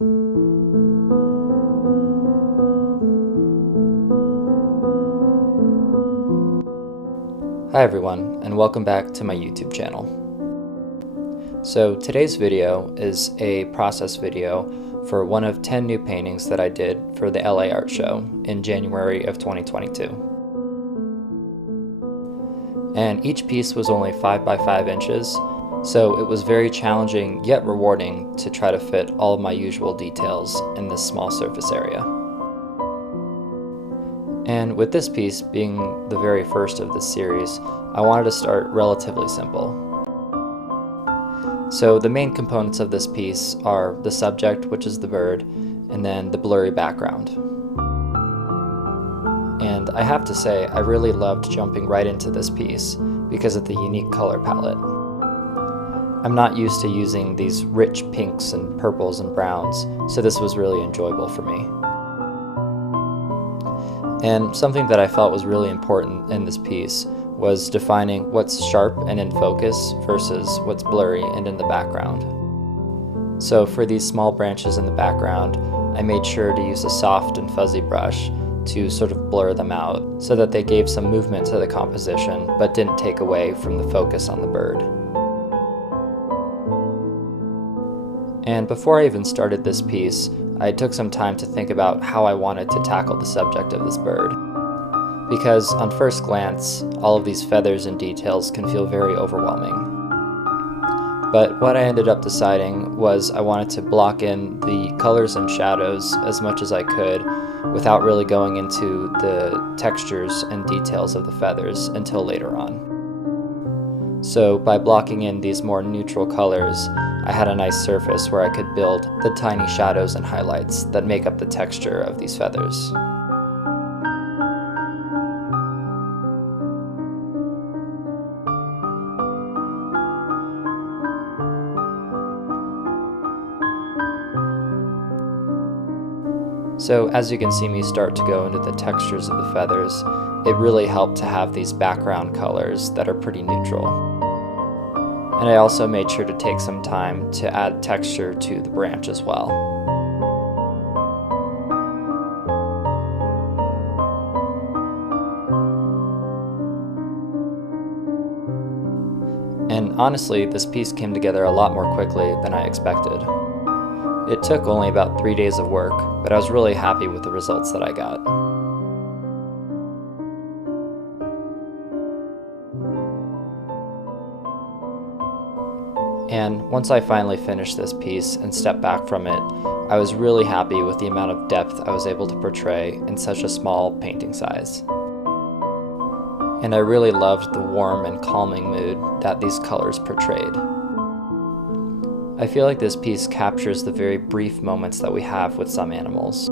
Hi everyone, and welcome back to my YouTube channel. So today's video is a process video for one of 10 new paintings that I did for the LA Art Show in January of 2022. And each piece was only 5 by 5 inches, so it was very challenging yet rewarding to try to fit all of my usual details in this small surface area. And with this piece being the very first of this series, I wanted to start relatively simple. So the main components of this piece are the subject, which is the bird, and then the blurry background. And I have to say, I really loved jumping right into this piece because of the unique color palette. I'm not used to using these rich pinks and purples and browns, so this was really enjoyable for me. And something that I felt was really important in this piece was defining what's sharp and in focus versus what's blurry and in the background. So for these small branches in the background, I made sure to use a soft and fuzzy brush to sort of blur them out so that they gave some movement to the composition but didn't take away from the focus on the bird. And before I even started this piece, I took some time to think about how I wanted to tackle the subject of this bird. Because on first glance, all of these feathers and details can feel very overwhelming. But what I ended up deciding was I wanted to block in the colors and shadows as much as I could without really going into the textures and details of the feathers until later on. So by blocking in these more neutral colors, I had a nice surface where I could build the tiny shadows and highlights that make up the texture of these feathers. So as you can see me start to go into the textures of the feathers, it really helped to have these background colors that are pretty neutral. And I also made sure to take some time to add texture to the branch as well. And honestly, this piece came together a lot more quickly than I expected. It took only about 3 days of work, but I was really happy with the results that I got. And once I finally finished this piece and stepped back from it, I was really happy with the amount of depth I was able to portray in such a small painting size. And I really loved the warm and calming mood that these colors portrayed. I feel like this piece captures the very brief moments that we have with some animals,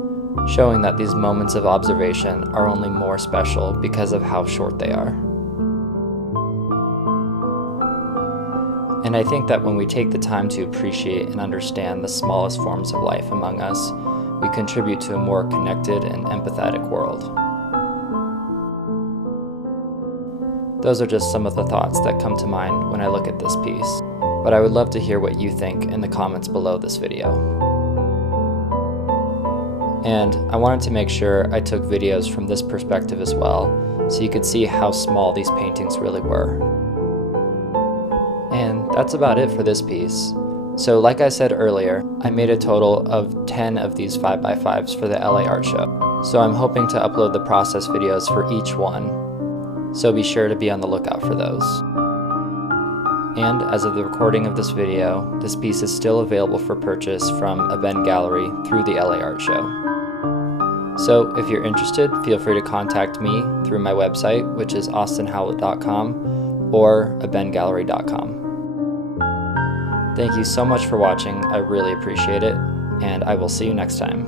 showing that these moments of observation are only more special because of how short they are. And I think that when we take the time to appreciate and understand the smallest forms of life among us, we contribute to a more connected and empathetic world. Those are just some of the thoughts that come to mind when I look at this piece, but I would love to hear what you think in the comments below this video. And I wanted to make sure I took videos from this perspective as well, so you could see how small these paintings really were. And that's about it for this piece. So like I said earlier, I made a total of 10 of these 5 by 5s for the LA Art Show. So I'm hoping to upload the process videos for each one. So be sure to be on the lookout for those. And as of the recording of this video, this piece is still available for purchase from a Ben gallery through the LA Art Show. So if you're interested, feel free to contact me through my website, which is austinhowlett.com or abengallery.com. Thank you so much for watching, I really appreciate it, and I will see you next time.